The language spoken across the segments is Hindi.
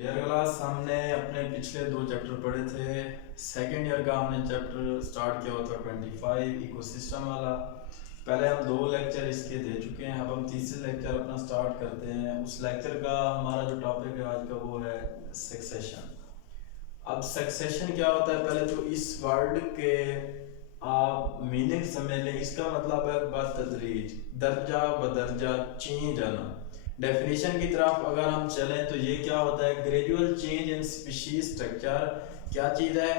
डियर क्लास, हमने अपने पिछले दो चैप्टर पढ़े थे। सेकेंड ईयर का हमने चैप्टर स्टार्ट किया हुआ था 25 इकोसिस्टम वाला। पहले हम दो लेक्चर इसके दे चुके हैं, अब हम तीसरे लेक्चर अपना स्टार्ट करते हैं। उस लेक्चर का हमारा जो टॉपिक है आज का वो है सक्सेशन। अब सक्सेशन क्या होता है, पहले तो इस वर्ड के आप मीनिंग समझ लें। इसका मतलब है बतदरीज, दर्जा बदर्जा चेंज आना। डेफिनेशन की तरफ अगर हम चलें तो ये क्या होता है, gradual change in species structure. क्या चीज़ है,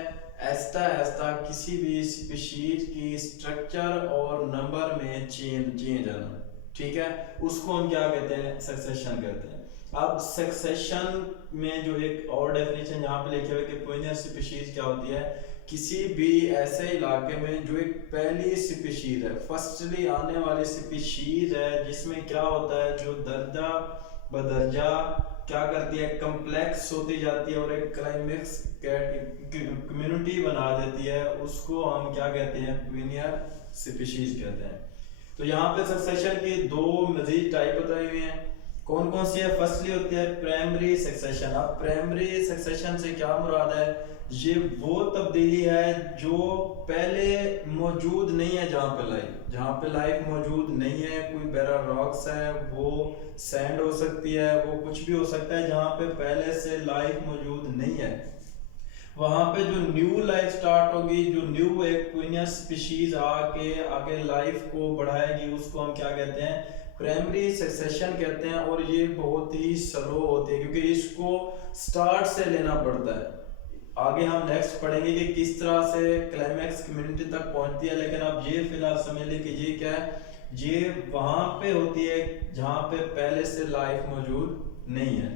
ऐसा ऐसा किसी भी स्पीशीज की स्ट्रक्चर और नंबर में चेंज आना। ठीक है, उसको हम क्या कहते हैं, सक्सेशन कहते हैं। अब सक्सेशन में जो एक और डेफिनेशन यहाँ पे लिखे हुए कि पोइनियर स्पीशीज क्या होती है, किसी भी ऐसे इलाके में जो एक पहली स्पीशीज है, फर्स्टली आने वाली स्पीशीज है, जिसमें क्या होता है, जो दर्जा बदर्जा क्या करती है, कम्प्लेक्स होती जाती है और एक क्लाइमेक्स कम्युनिटी बना देती है, उसको हम क्या कहते हैं, पोइनियर स्पीशीज कहते हैं। तो यहाँ पे सक्सेशन की दो मजीद टाइप बताई हुई हैं। कौन कौन सी है, फर्स्टली होती है प्राइमरी सक्सेशन। अब प्राइमरी सक्सेशन से क्या मुराद है, ये वो तब्दीली है जो पहले मौजूद नहीं है, जहाँ पे लाइफ मौजूद नहीं है, कोई बेरा रॉक्स है, वो सैंड हो सकती है, वो कुछ भी हो सकता है, जहाँ पे पहले से लाइफ मौजूद नहीं है, वहां पे जो न्यू लाइफ स्टार्ट होगी, जो न्यू एक पोइनियर स्पीशीज आके आगे लाइफ को बढ़ाएगी, उसको हम क्या कहते हैं, प्राइमरी सक्सेशन कहते हैं। और ये बहुत ही स्लो होती है क्योंकि इसको स्टार्ट से लेना पड़ता है। आगे हम नेक्स्ट पढ़ेंगे कि किस तरह से क्लाइमैक्स कम्युनिटी तक पहुंचती है, लेकिन अब ये फिलहाल समझ लें कि ये क्या है, ये वहां पे होती है जहां पे पहले से लाइफ मौजूद नहीं है।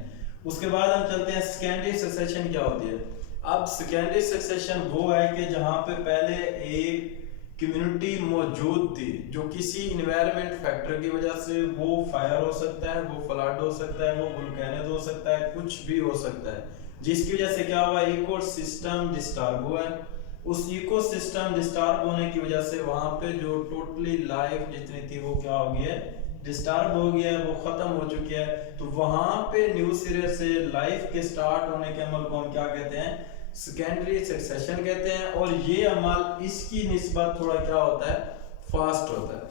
उसके बाद हम चलते हैं सेकेंडरी सक्सेशन क्या होती है। अब सेकेंडरी सक्सेशन वो है कि जहां पे पहले एक कम्युनिटी मौजूद थी, जो किसी इन्वायरमेंट फैक्टर की वजह से, वो फायर हो सकता है, वो फ्लड हो सकता है, वो वोल्केनोज हो सकता है, कुछ भी हो सकता है, जिसकी वजह से क्या हुआ, इकोसिस्टम डिस्टर्ब हुआ है। उस इकोसिस्टम डिस्टर्ब होने की वजह से वहां पे जो टोटली लाइफ जितनी थी वो क्या हो गई है, डिस्टर्ब हो गया है, वो खत्म हो चुकी है। तो वहां पे न्यू सिरे से लाइफ के स्टार्ट होने के अमल को हम क्या कहते हैं, सेकेंडरी सक्सेशन कहते हैं। और ये अमल इसकी निस्बत थोड़ा क्या होता है, फास्ट होता है।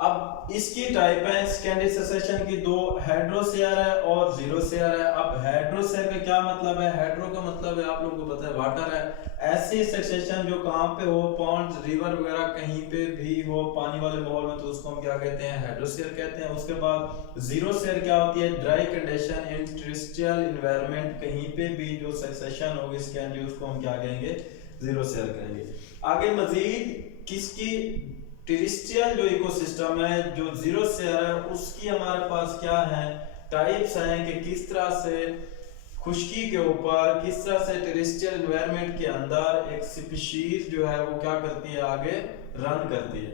अब इसकी टाइप है सेकेंडरी सक्सेशन की, दो, हेड्रोसेयर है और जीरोसेयर है। अब हेड्रोसेयर का क्या मतलब है, हेड्रो का मतलब है आप लोगों को पता है वाटर है। ऐसी सक्सेशन जो कहाँ पे हो, पॉन्ड्स रिवर वगैरह कहीं पे भी हो पानी वाले माहौल में, तो उसको हम क्या कहते हैं, हेड्रोसेयर कहते हैं। उसके बाद जीरोसेयर क्या होती है, dry condition in terrestrial environment, कहीं पे भी जो सक्सेशन होगी सेकेंडरी, उसको हम क्या कहेंगे, जीरोसेयर कहेंगे। आगे मजीद किसकी, टेरेस्ट्रियल जो इकोसिस्टम है, जो जीरोसेयर है, उसकी हमारे पास क्या है, टाइप्स हैं कि किस तरह से खुश्की के ऊपर, किस तरह से टेरेस्ट्रियल एनवायरनमेंट के अंदर एक स्पीशीज जो है वो क्या करती है, आगे रन करती है।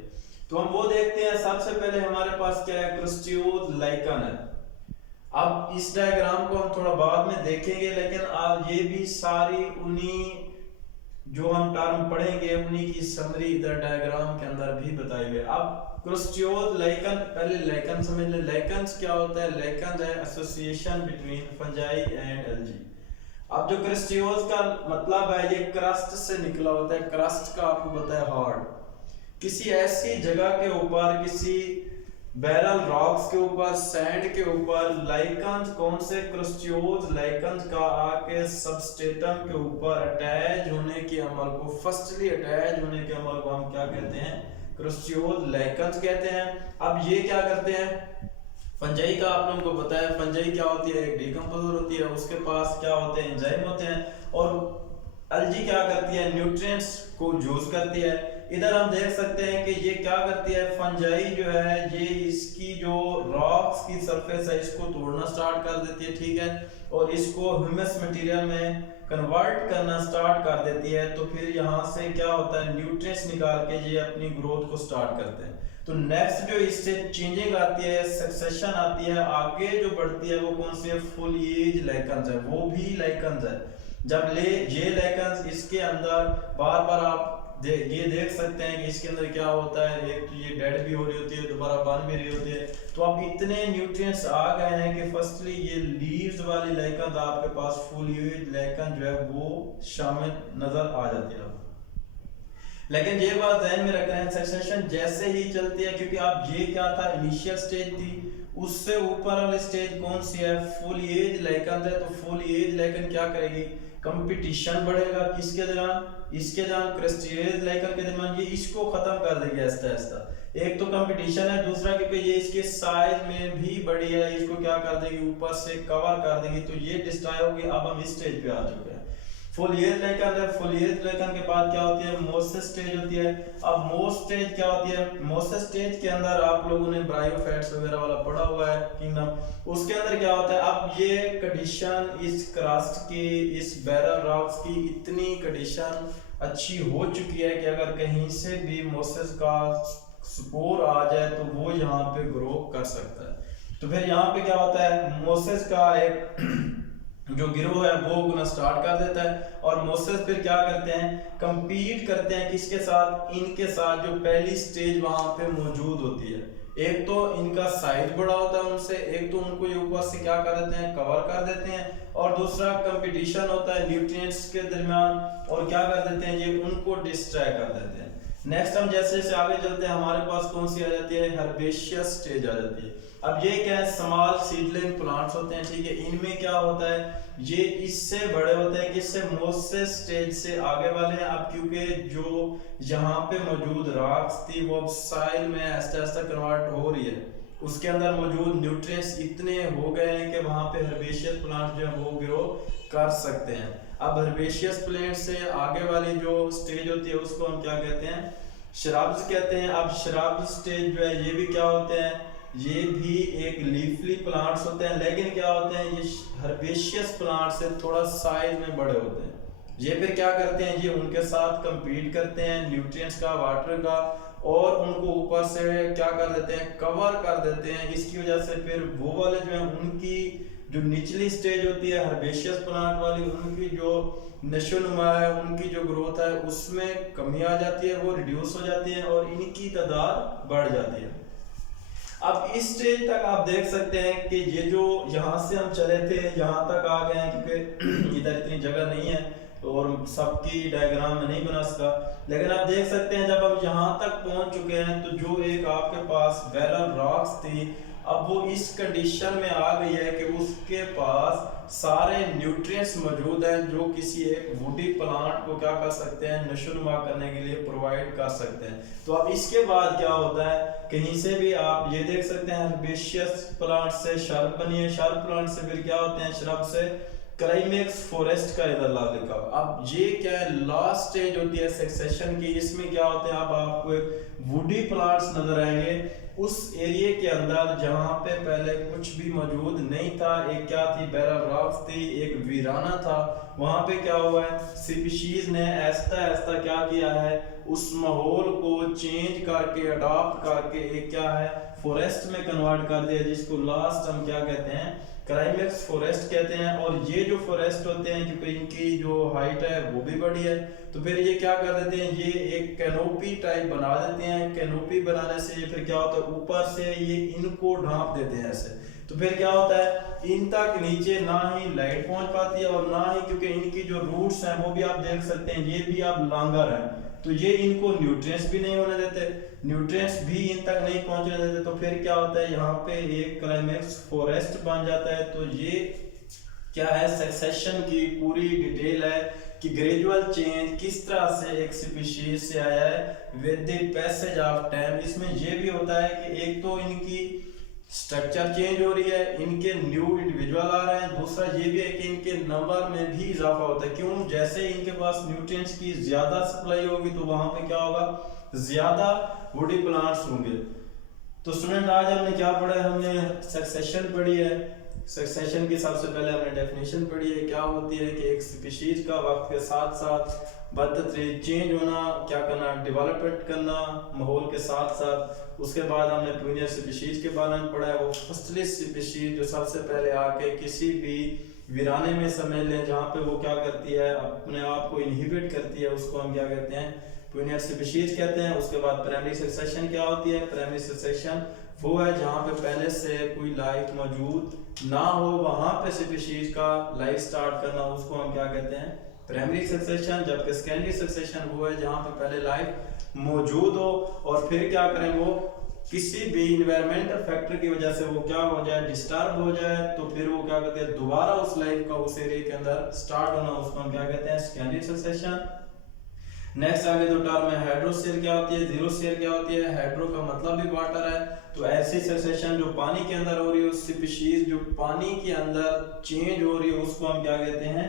तो हम वो देखते हैं। सबसे पहले हमारे पास क्या है, क्रस्टियोज लाइकन है। अब इस डायग्राम को हम थोड़ा बाद में देखेंगे, लेकिन आज ये भी सारी उन्हीं जो हम टर्म पढ़ेंगे उन्हीं की समरी इधर डायग्राम के अंदर भी बताई गई। अब क्रोस्टियोज लाइकन, पहले लाइकन समझ ले। लाइकन्स क्या होता है, लाइकन है association between fungi and algae. अब जो क्रिस्टियोज का मतलब है, ये क्रस्ट से निकला होता है। क्रस्ट का आपको पता है हार्ड, किसी ऐसी जगह के ऊपर, किसी बैरल रॉक्स के ऊपर, सैंड के ऊपर लाइकन्स, कौन से क्रस्टियोज लाइकन्स का आके सबस्ट्रेटम के ऊपर अटैच होने के अमल को, फर्स्टली अटैच होने के अमल को हम क्या कहते हैं, क्रस्टियोज लाइकन्स कहते हैं। अब ये क्या करते हैं, फंजाई का आप लोगों को पता है, फंजाई क्या होती है, एक डिकम्पोजर होती है, उसके पास क्या होते हैं, एंजाइम होते हैं। और एल्गी क्या करती है, न्यूट्रिएंट्स को यूज करती है। इधर हम देख सकते हैं कि ये क्या करती है, फंजाई जो है ये इसकी जो रॉक्स की सरफेस है इसको तोड़ना स्टार्ट कर देती है, ठीक है, और इसको ह्यूमस मटेरियल में कन्वर्ट करना स्टार्ट कर देती है। तो फिर यहाँ से क्या होता है, न्यूट्रिएंट्स निकाल के ये अपनी ग्रोथ को स्टार्ट करते हैं। तो नेक्स्ट जो इससे चेंजिंग आती है, सक्सेशन आती है, आगे जो बढ़ती है वो कौन सी है, फोलिएज लाइकन्स है, वो भी लाइकन्स है। जब ये लाइकन्स इसके अंदर बार बार आप ये देख सकते हैं कि इसके अंदर क्या होता है, एक तो ये डेड भी हो रही होती है, दोबारा बन भी रही होती है। तो अब इतने न्यूट्रिएंट्स आ गए हैं कि फर्स्टली ये लीव्स वाली लेकन तो आपके पास फुल लेकन जो है वो शामिल नजर आ जाती है। लेकिन ये बात ध्यान में रखना है, सक्सेशन जैसे ही चलती है, क्योंकि आप ये क्या था इनिशियल स्टेज थी, उससे ऊपर वाली स्टेज कौन सी है, फुल एज लेकन है। तो फुल एज लेकन क्या करेगी, कंपटीशन बढ़ेगा किसके दौरान, इसके दौरान क्रिस्टिएज लेकन के दौरान, ये इसको खत्म कर देगी आहिस्ता आहिस्ता। एक तो कंपटीशन है, दूसरा क्योंकि ये इसके साइज में भी बड़ी है, इसको क्या कर देगी, ऊपर से कवर कर देगी, तो ये डिस्ट्रॉय होगी। अब हम इस स्टेज पे आ चुके हैं, फुल एज लेकन है। फुल एज लेकन के बाद क्या होती है, मोसेस स्टेज होती है। अब मोस्ट स्टेज क्या होती है, मोसेस स्टेज के अंदर आप लोगों ने ब्रायोफाइट्स वगैरह वाला पढ़ा हुआ है किंगडम, उसके अंदर क्या होता है, अब ये कंडीशन इस क्रस्ट की, इस बैरल रॉक्स की इतनी कंडीशन अच्छी हो चुकी है कि अगर कहीं से भी मोसेस का स्पोर आ जाए तो वो यहाँ पे ग्रो कर सकता है। तो फिर यहाँ पे क्या होता है, मोसेस का एक जो गिरोह है वो उगना स्टार्ट कर देता है, और मोसेस फिर क्या करते हैं, कंपीट करते हैं किसके साथ, इनके साथ जो पहली स्टेज वहां पे मौजूद होती है। एक तो इनका साइज बड़ा होता है उनसे, एक तो उनको ये ऊपर से क्या कर देते हैं, कवर कर देते हैं, और दूसरा कंपटीशन होता है न्यूट्रिएंट्स के दरमियान, और क्या कर देते हैं, ये उनको डिस्ट्रॉय कर देते हैं। नेक्स्ट हम जैसे जैसे आगे चलते हैं, हमारे पास कौन सी आ जाती है, हर्बेशियस स्टेज आ जाती है। अब ये क्या है, स्मॉल सीडलिंग प्लांट्स होते हैं, ठीक है। इनमें क्या होता है, ये इससे बड़े होते हैं, किससे, मोसेस स्टेज से आगे वाले हैं। अब क्योंकि जो यहाँ पे मौजूद रॉक्स थी वो अब साइल में आहिस्ता आहिस्ता कन्वर्ट हो रही है, उसके अंदर मौजूद न्यूट्रिएंट्स इतने हो गए हैं कि वहां पे हर्बेशियस प्लांट जो है वो ग्रो कर सकते हैं। अब हर्बेशियस प्लांट से आगे वाली जो स्टेज होती है उसको हम क्या कहते हैं, श्रब्स कहते हैं। अब श्रब स्टेज जो है ये भी क्या होते हैं, ये भी एक लीफली प्लांट्स होते हैं, लेकिन क्या होते हैं, ये हर्बेशियस प्लांट से थोड़ा साइज में बड़े होते हैं। ये फिर क्या करते हैं, ये उनके साथ compete करते हैं न्यूट्रिएंट्स का, वाटर का, और उनको ऊपर से क्या कर देते हैं, कवर कर देते हैं। इसकी वजह से फिर वो वाले जो है उनकी जो निचली स्टेज होती है हर्बेशियस प्लांट वाली, उनकी जो नशोनुमा है, उनकी जो ग्रोथ है उसमें कमी आ जाती है, वो रिड्यूस हो जाती है, और इनकी तादाद बढ़ जाती है। अब इस स्टेज तक आप देख सकते हैं कि ये जो यहाँ से हम चले थे यहाँ तक आ गए हैं, क्योंकि इधर इतनी जगह नहीं है और सबकी डायग्राम में नहीं बना सका, लेकिन आप देख सकते हैं जब हम यहाँ तक पहुंच चुके हैं तो जो एक आपके पास बैरल रॉक्स थी, अब वो इस कंडीशन में आ गई है कि उसके पास सारे न्यूट्रिएंट्स मौजूद हैं जो किसी एक वुडी प्लांट को क्या कर सकते हैं, नशोनुमा करने के लिए प्रोवाइड कर सकते हैं। तो अब इसके बाद क्या होता है, कहीं से भी आप ये देख सकते हैं हर्बेशियस प्लांट से शर्ब बनी है, शर्ब प्लांट से फिर क्या होते हैं, श्रब से क्लाइमेक्स फॉरेस्ट का इधर ला लिखा। अब ये क्या है, लास्ट स्टेज होती है सक्सेशन की, इसमें क्या होते हैं, अब आपको एक वुडी प्लांट्स नजर आएंगे उस एरिया के अंदर जहां पे पहले कुछ भी मौजूद नहीं था। एक क्या थी, बैरल रॉक्स थी, एक वीराना था, वहां पे क्या हुआ है, स्पीशीज ने ऐसा ऐसा क्या किया है, उस माहौल को चेंज करके अडॉप्ट करके एक क्या है, फॉरेस्ट में कन्वर्ट कर दिया, जिसको लास्ट हम क्या कहते हैं, क्लाइमेक्स फॉरेस्ट कहते हैं। और ये जो फॉरेस्ट होते हैं क्योंकि इनकी जो हाइट है वो भी बड़ी है, तो फिर ये क्या कर देते हैं, ये एक कैनोपी टाइप बना देते हैं। कैनोपी बनाने से ये फिर क्या होता है, ऊपर से ये इनको ढांप देते हैं ऐसे, तो फिर क्या होता है, इन तक नीचे ना ही लाइट पहुंच पाती है और ना ही, क्योंकि इनकी जो रूट्स हैं वो भी आप देख सकते हैं, ये भी आप लांगर हैं, तो ये इनको न्यूट्रिएंट्स भी नहीं होने देते, न्यूट्रिएंट्स भी इन तक नहीं पहुंचने देते। तो फिर क्या होता है, यहाँ पे एक क्लाइमेक्स फॉरेस्ट बन जाता है। तो ये क्या है, सक्सेशन की पूरी डिटेल है कि ग्रेजुअल चेंज किस तरह से एक स्पीशीज से आया है with the passage of time. इसमें ये भी होता है कि एक तो इनकी स्ट्रक्चर चेंज हो रही है, इनके न्यू इंडिविजुअल आ रहे हैं, दूसरा ये भी है कि इनके नंबर में भी इजाफा होता है। क्यों, जैसे इनके पास न्यूट्रिएंट्स की ज्यादा सप्लाई होगी तो वहां पे क्या होगा, ज्यादा वुडी प्लांट्स होंगे। तो स्टूडेंट आज हमने क्या पढ़ा है, हमने सक्सेशन पढ़ी है। सक्सेशन की सबसे पहले हमने डेफिनेशन पढ़ी है, क्या होती है कि एक स्पीशीज का वक्त के साथ साथ बदतरीन चेंज होना, क्या करना, डेवलपमेंट करना माहौल के साथ साथ। उसके बाद हमने प्रीवियस स्पीशीज के बारे में पढ़ा है, वो फर्स्टली स्पीशीज जो सबसे पहले आके किसी भी वीराने में समझ लें जहाँ पे वो क्या करती है, अपने आप को इनहिबिट करती है, उसको हम क्या कहते हैं, क्विनियर स्पीशीज कहते हैं। उसके बाद प्राइमरी सक्सेशन क्या होती है? प्राइमरी सक्सेशन वो है जहाँ पे पहले से कोई लाइफ मौजूद ना हो, वहां पे स्पीशीज का लाइफ स्टार्ट करना, उसको हम क्या कहते हैं? Primary succession. जबकि सेकेंडरी सक्सेशन वो है जहाँ पे पहले लाइफ मौजूद हो और फिर क्या करें, वो किसी भी इन्वायरमेंटल फैक्टर की वजह से वो क्या हो जाए, डिस्टर्ब हो जाए, तो फिर वो क्या कहते हैं, दोबारा उस लाइफ का उस एरिया के अंदर स्टार्ट होना, उसको हम क्या कहते हैं? Secondary succession. नेक्स्ट आगे जो टर्म है हाइड्रोस्फीयर क्या होती है, जीरोस्फीयर क्या होती है। हाइड्रो का मतलब भी वाटर है, तो ऐसी सक्सेशन जो पानी के अंदर हो रही है, उस स्पीशीज जो पानी के अंदर चेंज हो रही है, उसको हम क्या कहते हैं?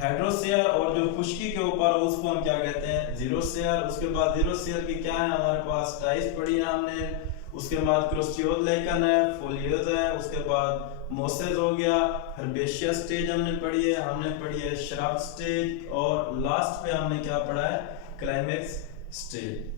हाइड्रोस्फीयर। और जो खुश्की के ऊपर उसको हम क्या कहते हैं? जीरोस्फीयर। उसके बाद जीरोस्फीयर की क्या है हमारे पास? टाइप्स पढ़ी है हमने। उसके बाद क्रोस्टियोज लाइकन है, फोलियोज है, उसके बाद मोसेस हो गया, हर्बेशियस स्टेज हमने पढ़ी है श्रब स्टेज, और लास्ट पे हमने क्या पढ़ा है? Climax stage.